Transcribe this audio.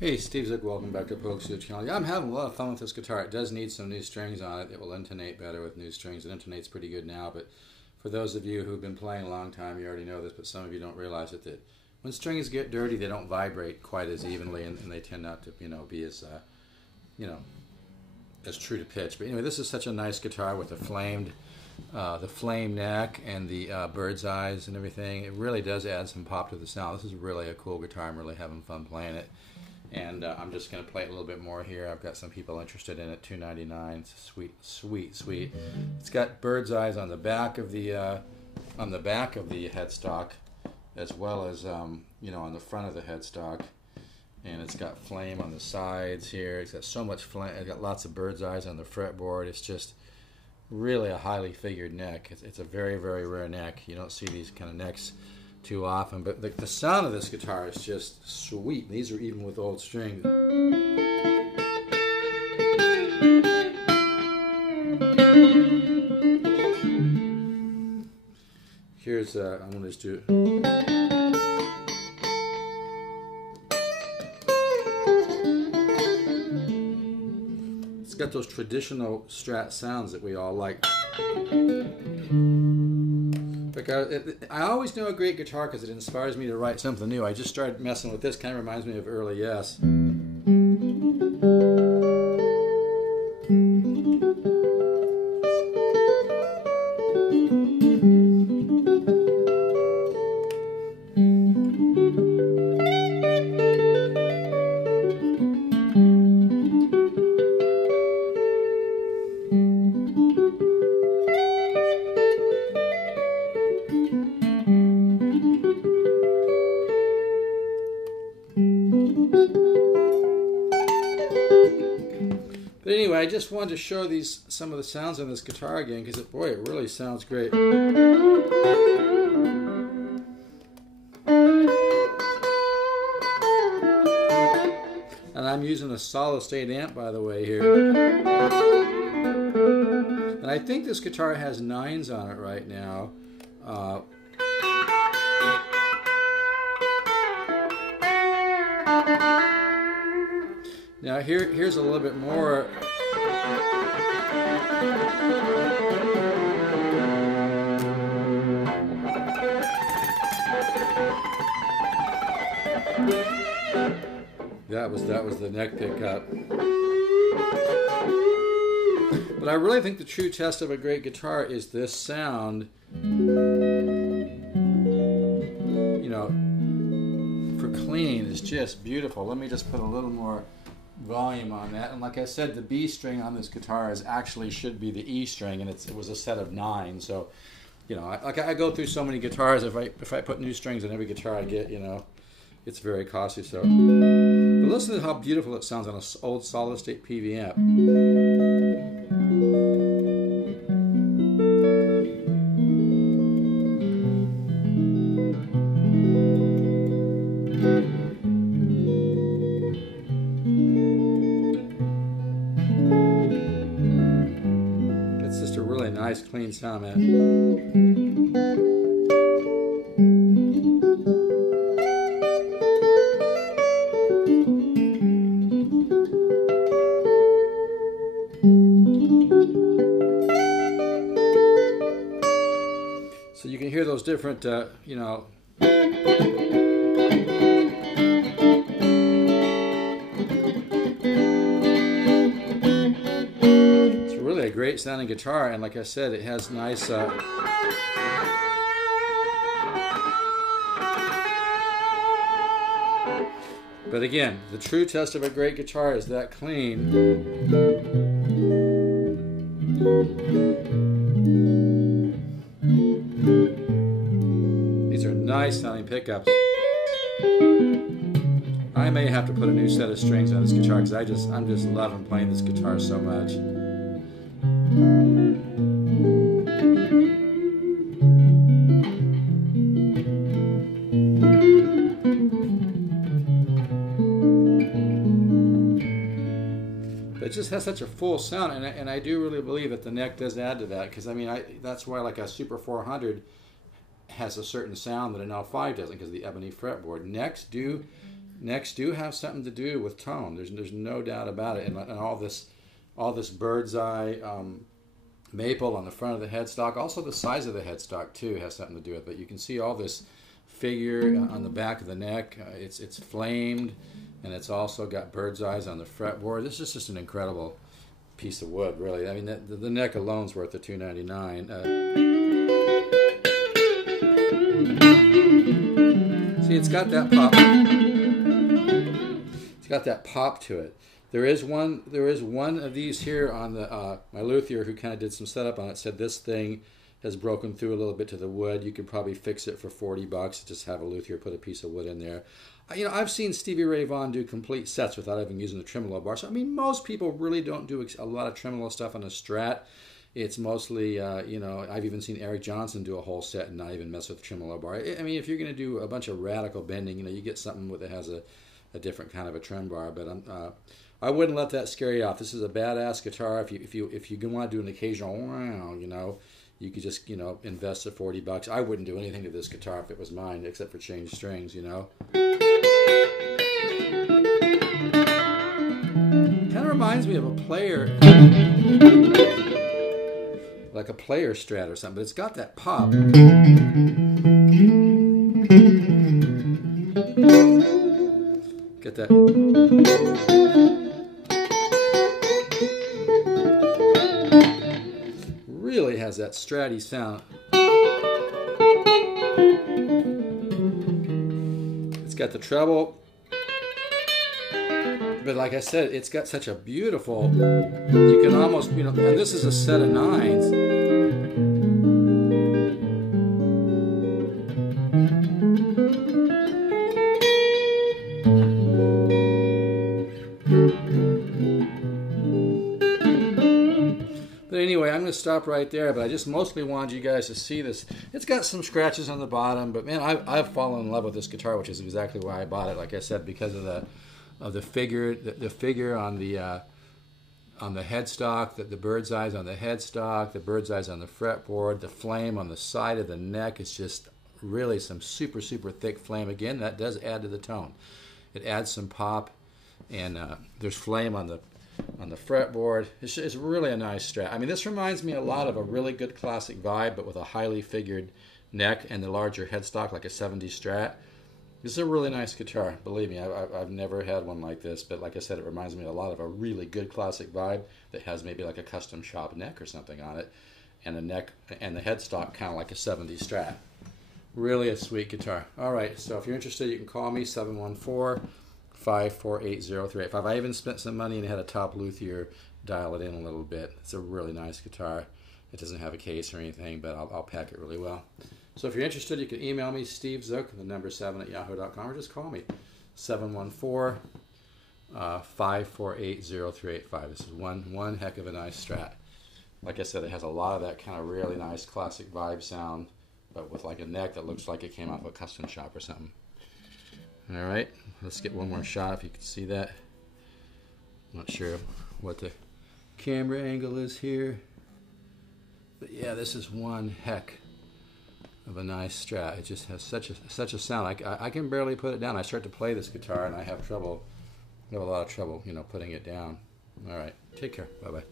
Hey, Steve Zick, welcome back to Polkzoo channel. Yeah, I'm having a lot of fun with this guitar. It does need some new strings on it. It will intonate better with new strings. It intonates pretty good now, but for those of you who've been playing a long time, you already know this, but some of you don't realize it, that when strings get dirty, they don't vibrate quite as evenly, and they tend not to, be as, as true to pitch. But anyway, this is such a nice guitar with the flame neck and the bird's eyes and everything. It really does add some pop to the sound. This is really a cool guitar. I'm really having fun playing it. And I'm just going to play it a little bit more here. I've got some people interested in it. $2.99. It's sweet, sweet, sweet. It's got bird's eyes on the back of the headstock, as well as on the front of the headstock. And it's got flame on the sides here. It's got so much flame. It's got lots of bird's eyes on the fretboard. It's just really a highly figured neck. It's a very, very rare neck. You don't see these kind of necks too often, but the sound of this guitar is just sweet. These are even with old strings. Here's I'm going to just do it's got those traditional Strat sounds that we all like. I always know a great guitar because it inspires me to write something new. I just started messing with this. Kind of reminds me of early Yes. But anyway, I just wanted to show some of the sounds on this guitar again, because boy, it really sounds great. And I'm using a solid state amp, by the way, here. And I think this guitar has 9s on it right now. Now here's a little bit more. That was the neck pickup. But I really think the true test of a great guitar is this sound. For clean is just beautiful. Let me just put a little more volume on that. And like I said, the B string on this guitar should be the E string, and it was a set of 9. So, I go through so many guitars. If I put new strings on every guitar I get, it's very costly. So, but listen to how beautiful it sounds on an old solid state PV amp. Really nice, clean sound, man. So you can hear those different, a great sounding guitar, and like I said, it has nice but again, the true test of a great guitar is that clean. These are nice sounding pickups. I may have to put a new set of strings on this guitar because I'm just loving playing this guitar so much. It just has such a full sound, and I do really believe that the neck does add to that, because that's why like a Super 400 has a certain sound that an L5 doesn't, because of the ebony fretboard. Necks do necks do have something to do with tone. There's no doubt about it. And all this bird's eye maple on the front of the headstock, also the size of the headstock too has something to do with it. But you can see all this figure on the back of the neck. It's flamed, and it's also got bird's eyes on the fretboard. This is just an incredible piece of wood, really. I mean, the neck alone's worth the $299. See, it's got that pop. It's got that pop to it. There is one of these here on the my luthier who kind of did some setup on it. Said this thing has broken through a little bit to the wood. You could probably fix it for $40. Just have a luthier put a piece of wood in there. You know, I've seen Stevie Ray Vaughan do complete sets without even using the tremolo bar. So I mean, most people really don't do a lot of tremolo stuff on a Strat. It's mostly, you know, I've even seen Eric Johnson do a whole set and not even mess with the tremolo bar. I mean, if you're going to do a bunch of radical bending, you know, you get something that has a different kind of a trem bar. But I wouldn't let that scare you off. This is a badass guitar. If you want to do an occasional, you know, you could just, you know, invest the $40. I wouldn't do anything to this guitar if it was mine, except for change strings, you know. Kind of reminds me of a player, like a player Strat or something, but it's got that pop. Get that. Really has that Stratty sound. It's got the treble, but like I said, it's got such a beautiful, you can almost, you know, and this is a set of nines. But anyway, I'm going to stop right there, but I just mostly wanted you guys to see this. It's got some scratches on the bottom, but man, I've fallen in love with this guitar, which is exactly why I bought it. Like I said, because of the figure on the headstock, the bird's eyes on the headstock, the bird's eyes on the fretboard, the flame on the side of the neck. It's just really some super, super thick flame. Again, that does add to the tone. It adds some pop, and there's flame on the fretboard. It's really a nice Strat. I mean, this reminds me a lot of a really good classic vibe, but with a highly figured neck and the larger headstock, like a 70s Strat. This is a really nice guitar. Believe me, I've never had one like this, but like I said, it reminds me a lot of a really good classic vibe that has maybe like a custom shop neck or something on it, and the neck and the headstock kind of like a 70s Strat. Really a sweet guitar. All right, so if you're interested, you can call me 714-548-0385. I even spent some money and had a top luthier dial it in a little bit. It's a really nice guitar. It doesn't have a case or anything, but I'll pack it really well. So if you're interested, you can email me, Steve Zook, the number 7@yahoo.com, or just call me, 714-548-0385. This is one heck of a nice Strat. Like I said, it has a lot of that kind of really nice classic vibe sound, but with like a neck that looks like it came off of a custom shop or something. All right, let's get one more shot if you can see that. I'm not sure what the camera angle is here, but yeah, this is one heck of a nice Strat. It just has such a sound. I can barely put it down. I start to play this guitar and I have a lot of trouble, you know, putting it down. All right, take care. Bye bye.